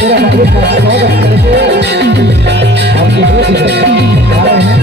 तेरा मंदिर का स्वागत करके आपकी बहुत आ रहे हैं।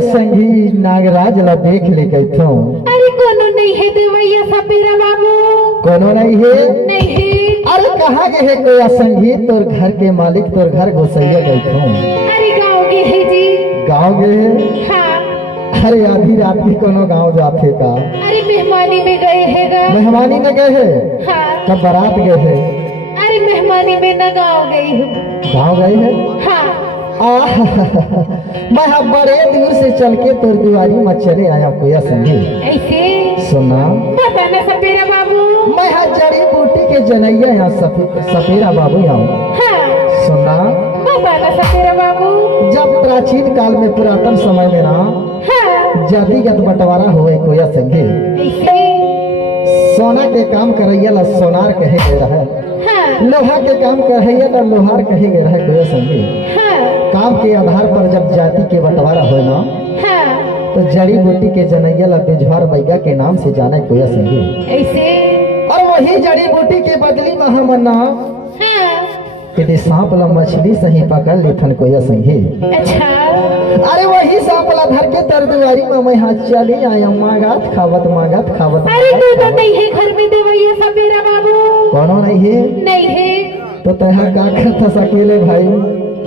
संगी नागराज ला देख ले कैथो। अरे कोनो नहीं है देवैया सपेरा बाबू। कोनो नहीं है? नहीं है। अरे कहाँ गए है कोई संगी? तोर घर के मालिक तोर घर घुसैया कैथो। अरे गाँव गए है जी। गाँव गए है? हाँ। अरे आधी रात में कोनो गाँव जाते का? अरे मेहमानी में गए है गा। मेहमानी में गए है? हाँ। कब बारात गए है? अरे मेहमानी में न गाँव गई हूँ। गाँव गए है? हाँ। मैं बड़े दूर से चल के तोर दुआरी में चले आया कोई संगी। ऐसे? सुना पता न सपेरा बाबू। मैं जड़ी बूटी के जनैया यहाँ सपेरा बाबू यहाँ। हाँ। सुना पता न सपेरा बाबू। जब प्राचीन काल में पुरातन समय में ना हाँ। जातिगत बंटवारा हुए कोई संगी। ऐसे? सोना के काम करैया ला सोनार कहे गए रहे। हाँ। लोहा के काम करैया ला लोहार कहे गए रहे कोई संगी। हाँ। काम के आधार पर जब जाति के बंटवारा हो ना हाँ। तो जड़ी बूटी के जनैया ला बेजवार बैगा के नाम से जाने कोई संगी। ऐसे? और वही जड़ी बूटी के बदली में हमना हाँ। यदि सांप ला मछली सही पकड़ लेथन कोई संगी। अच्छा। अरे वही सांप ला धर के तर दुआरी में मैं हाथ चली आया मागत खावत अरे तू तो नहीं है घर में देवैया सपेरा बाबू। कोनो नहीं है? नहीं है। तो तैहा का करता सकेले भाई?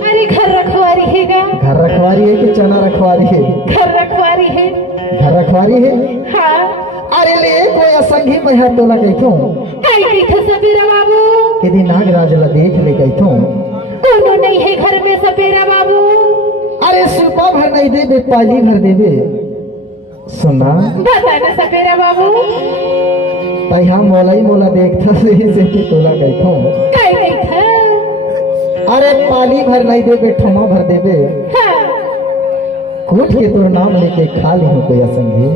अरे घर रखवारी है गा। घर रखवारी है कि चना रखवारी है? घर रखवारी है। घर रखवारी है? हाँ। अरे ले कोई असंगी मैं हाथ तोला कैथो। कहीं था सपेरा बाबू। यदि नागराज ला देख ले कैथो। कोनो नहीं है घर में सपेरा बाबू। अरे सुपा भर नहीं देबे पाली भर देबे। सुना बता न सपेरा बाबू। तैहा मोला ही मोला देखता सही से कि तोला कैथो। कहीं नहीं था। अरे पाली भर नहीं देबे ठमा भर देबे। हाँ। कूट के तोर नाम लेके खा ली हूँ कोई असंगी।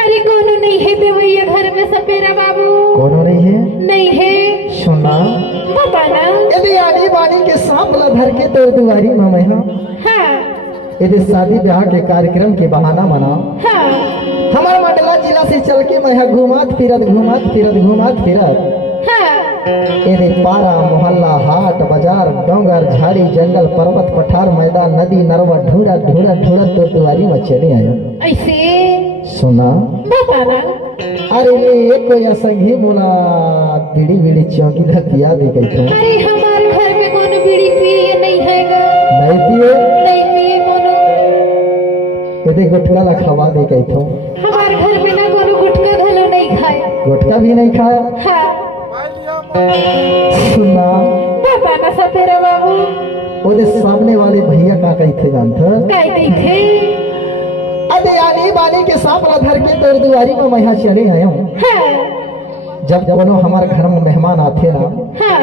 अरे कोनो नहीं है देवैया घर में सपेरा बाबू। कोनो नहीं है? नहीं है। सुना बता ना। यदि आनी बानी के सांप ला धर के तोर दुआरी में मैं हाँ। यदि शादी ब्याह के कार्यक्रम के बहाना मना हाँ। हमार मंडला जिला से चल के मैं घूमत फिरत हाँ। यदि पारा मोहल्ला हाट बाजार डोंगर झाड़ी जंगल पर्वत पठार मैदान नदी नरवा ढूंढत तो दुआरी में चले आया। ऐसे? सुना बताना। अरे ये कोई असंगी मोला बीड़ी बीड़ी चौकी ला पिया दे गई थो अरे हमारे घर में कोनो बीड़ी पिए नहीं हैगा। नहीं पिए नहीं पिए कोनो। यदि गुटका ला खवा दे गई थो हमारे घर में ना कोनो गुटका घलो नहीं खाया। गुटका भी नहीं खाया। हाँ सुना बताना सपेरा बाबू। ओदे सामने वाले भैया का कही थे जानता काय कही थे? अरे आनी बानी के सांप ला धर के तोर दुआरी में मैं यहाँ चले आया हूँ। हाँ जब कोनो हमारे घर में मेहमान आते ना हाँ।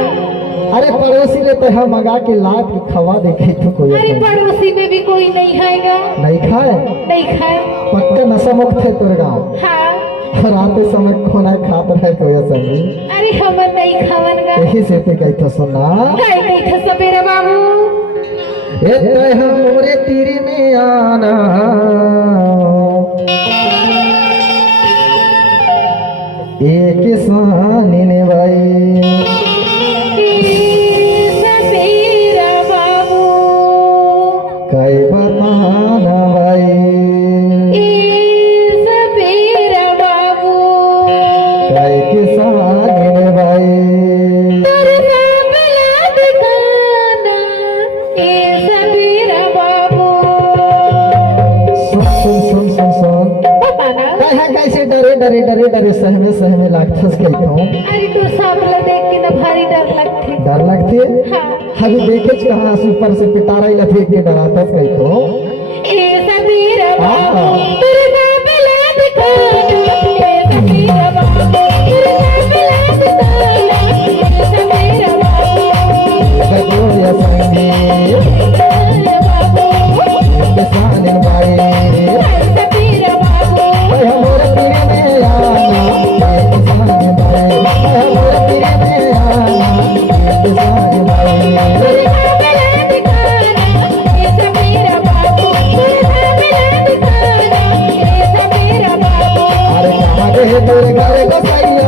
अरे पड़ोसी ले तो हम मंगा के लाद के खवा देखे तो कोई अरे नहीं। पड़ोसी में भी कोई नहीं हैगा। नहीं खाए नहीं खाए। पक्का नशा मुक्त है तोर गाँव हाँ और आते समय खोना खात है कोई संगी अरे हमर नहीं खावन गा। यही से ते कही तो सुना काय कही थे सपेरा बाबू? ए ते हमरे तीर में आना एक किसान ने भाई सपेरा बाबू कई बताना भाई सपेरा बाबू कई किसान ने भाई तेरे नाम याद गाना सपेरा बाबू। सुन बताना। कहे कैसे डरे सहमे लागथस कही तो अरे तू सांपला देख के ना भारी डर लगती। डर लगते हाँ अभी देखे कहाँ ऊपर से पिटारा ला फेंक के डरातस कही तो सपेरा बाबू तेरे नाम याद गाना सपेरा बाबू। तेरे नाम याद गाना सपेरा बाबू। बदोया संगे किसान ने भाई सपेरा बाबू हमरे तीर में आना एक किसान ने भाई हमरे तीर में आना एक किसान ने भाई अरे कहाँ गए तेरे घर गोसाइया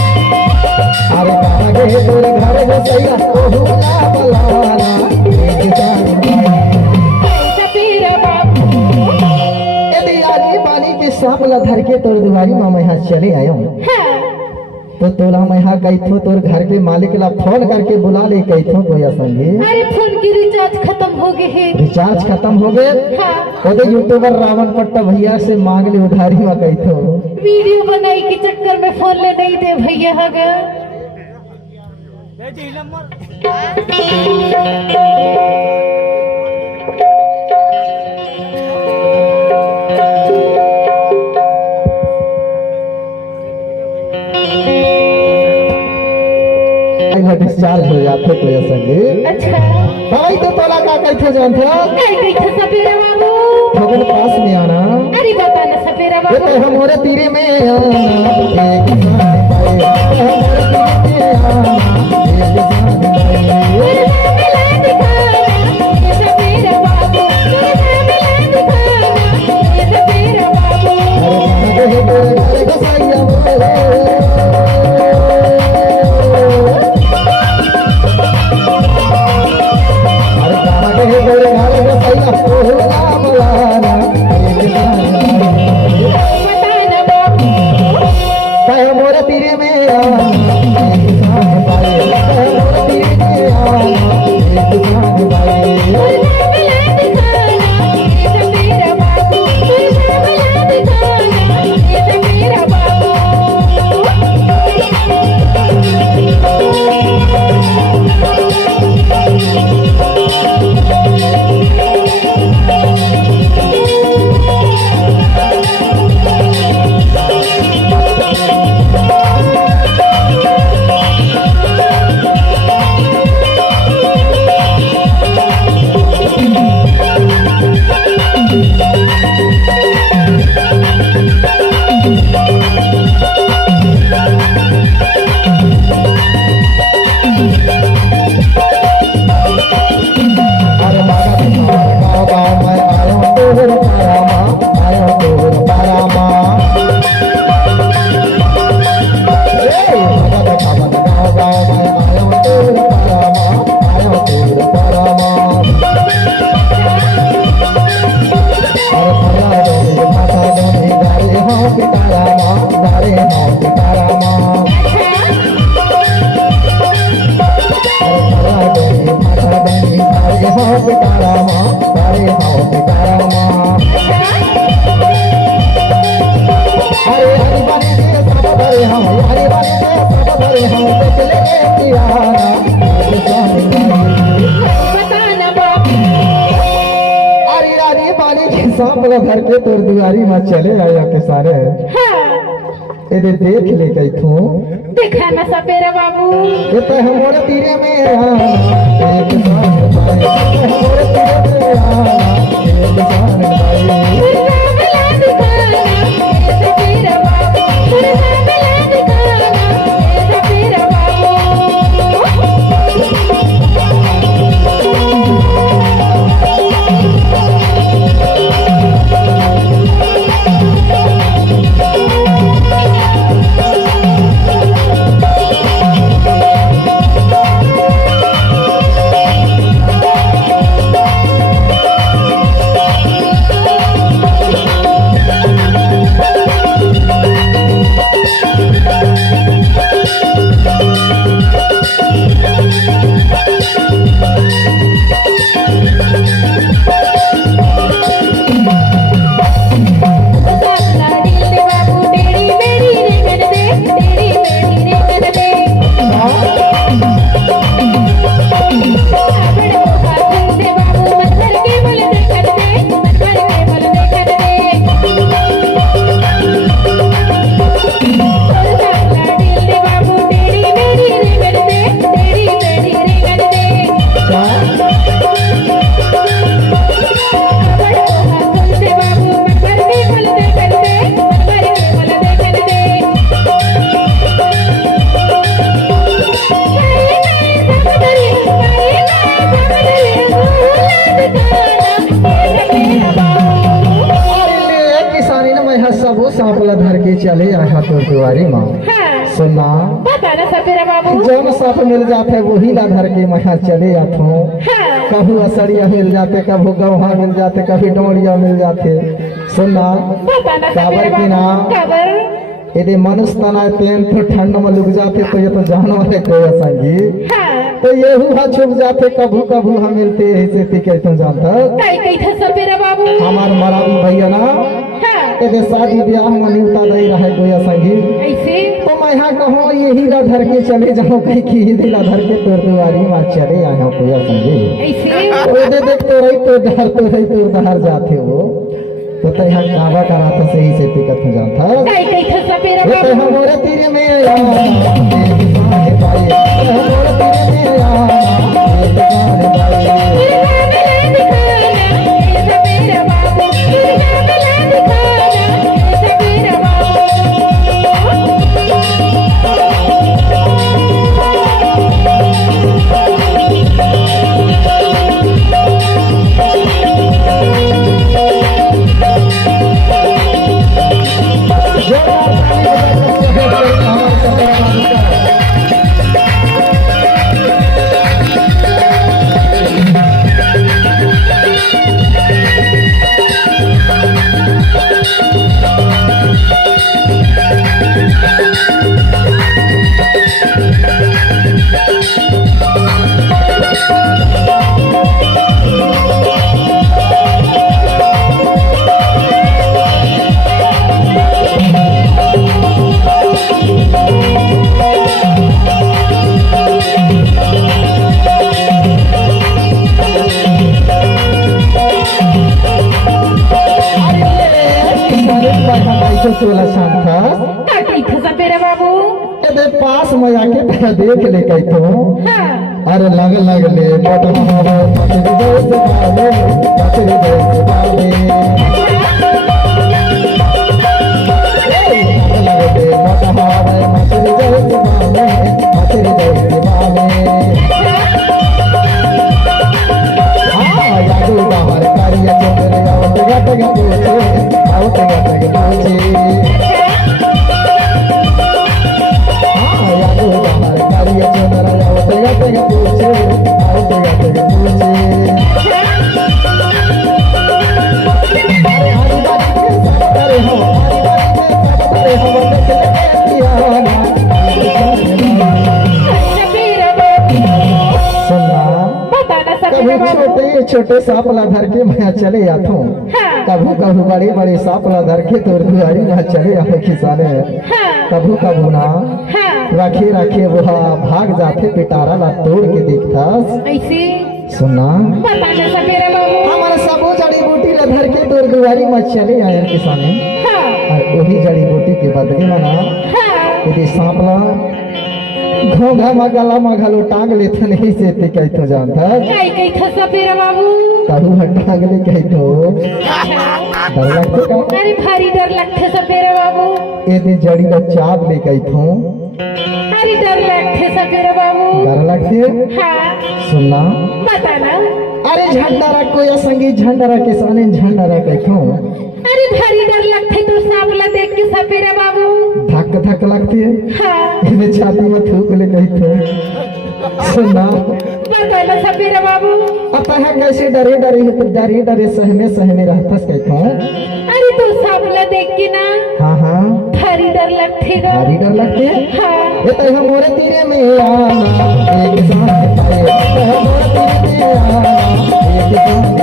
अरे कहाँ गए तेरे घर गोसाइया ओहुला बलाना एक किसान ने यदि आनी बानी के सांप ला धर के तोर दुआरी में मैं यहाँ चले आया हूँ तो तोरा मैं यहाँ गई थो तोर घर के मालिक ला फोन करके बुला ले गई थो गोया संगी अरे फोन की रिचार्ज खत्म हो गए है। रिचार्ज खत्म हो गए हाँ ओदे यूट्यूबर रावण पट्टा भैया से मांग ले उधारी में गई थो वीडियो बनाई के चक्कर में फोन ले नहीं दे भैया हगा। डिस्चार्ज हो जाते कोई संगी अच्छा भाई तो तोला का कही थे जानते काय कही थे सपेरा बाबू? ठोकन पास में आना अरे बताना सपेरा ये बाबू। तो हमारे तीरे में आना एक किसान ने भाई हमारे तीरे में आना एक किसान ने भाई तेरे नाम याद गाना सपेरा बाबू। तेरे नाम याद गाना सपेरा बाबू। अरे कहाँ गए तेरे घर गोसाइया बोले अरे कहाँ गए तेरे घर गोसाइया ओहुला बलाना एक किसान ने भाई बताना बाबू। कहे मोरे तीरे में आना एक किसान ने भाई कहे मोरे तीरे में आना एक किसान ने भाई तेरे नाम याद गाना सपेरा बाबू। तेरे नाम याद गाना सपेरा बाबू। दीवाना स्वामी भाई। बताना बाबू अरे अरे पानी के सांप ला घर के तोर दुआरी में चले आया के सारे हाँ एदे देख ले कई थू देखा ना सपेरा बाबू ये तो हमारे तीरे में आना एक स्वामी भाई हमारे तीरे में आना एक स्वामी भाई। मुर्गा मिला दिखाना ये सपेरा बाबू मुर्गा मिला दिखाना ये सपेरा बाबू सांपला धर के चले आया तो दुआरी माँ हाँ सुना बताना सपेरा बाबू जब सांप मिल जाते वही ला धर के मैं चले आतो हाँ कभी असरिया मिल जाते कभी गौहा मिल जाते कभी डोरिया मिल जाते सुना बताना काबर सपेरा की ना बाबू काबर यदि मनुष्य तना तेन तो ठंड में लुक जाते तो ये तो जानवर है कोई संगी हाँ तो ये हुआ छुप जाते कभू कभू हम मिलते ऐसे ती तुम जानता कई कई था सपेरा बाबू हमार मरावी भैया ना हाँ यदि शादी ब्याह में न्यूता नहीं रहे कोई संगी ऐसे तो मैं यहाँ कहो यही ला धर के चले जाओ कहीं की ही दिला धर के तोर दुआरी में चले आया कोई संगी ऐसे तो ये देख तो रही तो डर जाते हो तो यहाँ काबा करा तो सही से टिकट हो जाता कई कई था सपेरा ये तो बाबू हमारे तीर में आया ये दिखाने पाए ये हमारे तीर में आया ये दिखाने पाए मुर्गा मिला दिखाना ये सपेरा बाबू मुर्गा मिला दिखाना ये सपेरा सोलह शाम था कई था सपेरा बाबू ये पास में आके तेरा देख ले कहीं तो हाँ अरे लग ले बटन मारो पकड़ दे से बाले पकड़ दे से बाले लग ले बटन मारो पकड़ दे से बाले पकड़ दे से बाले हाँ जादू बाहर कारिया चंद्र आओ तेरा तक पूछे आओ तेरा तक पूछे हाँ जादू बाहर कारिया चंद्र आओ तेरा तक पूछे आओ तेरा तक पूछे छोटे सांप ला धर के मैं चले आतो हाँ कभू कभू बड़े बड़े सांप ला धर के तोर दुआरी में चले आते किसाने हाँ कभू कभू ना हाँ रखे रखे वो भाग जाते पिटारा ला तोड़ के देखता ऐसे सुनना बताना सपेरा बाबू हमारे सबो जड़ी बूटी ला धर के तोर दुआरी में चले आए किसाने हाँ और वही जड़ी बूटी के बदले में ना हाँ यदि सांप ला घोंघा में गला में घलो टांग लेते नहीं से ते कहतो जानता कई था सपेरा बाबू तहु में टांग ले कहतो डर लगते का अरे भारी डर लगते सपेरा बाबू यदि जड़ी ला चाप ले कहतो अरे डर लगते सपेरा बाबू डर लगते हाँ सुनना बताना अरे झंडा रखो या संगीत झंडा रख किसाने झंडा रख कहतो अरे भारी डर लगते तो सांपला देख के सपेरा बाबू धक धक लगती है हाँ इन्हें छाती में थूक ले कहतो सुनना बताना सपेरा बाबू अब है कैसे डरे डरे है तो डरे डरे सहमे रहतस कहतो अरे तो सांपला देख के ना हाँ हाँ भारी डर लगते गा भारी डर लगती है हाँ ये तो हम मोरे तीरे में आना एक साथ आए तो हम मोरे तीरे में आना एक साथ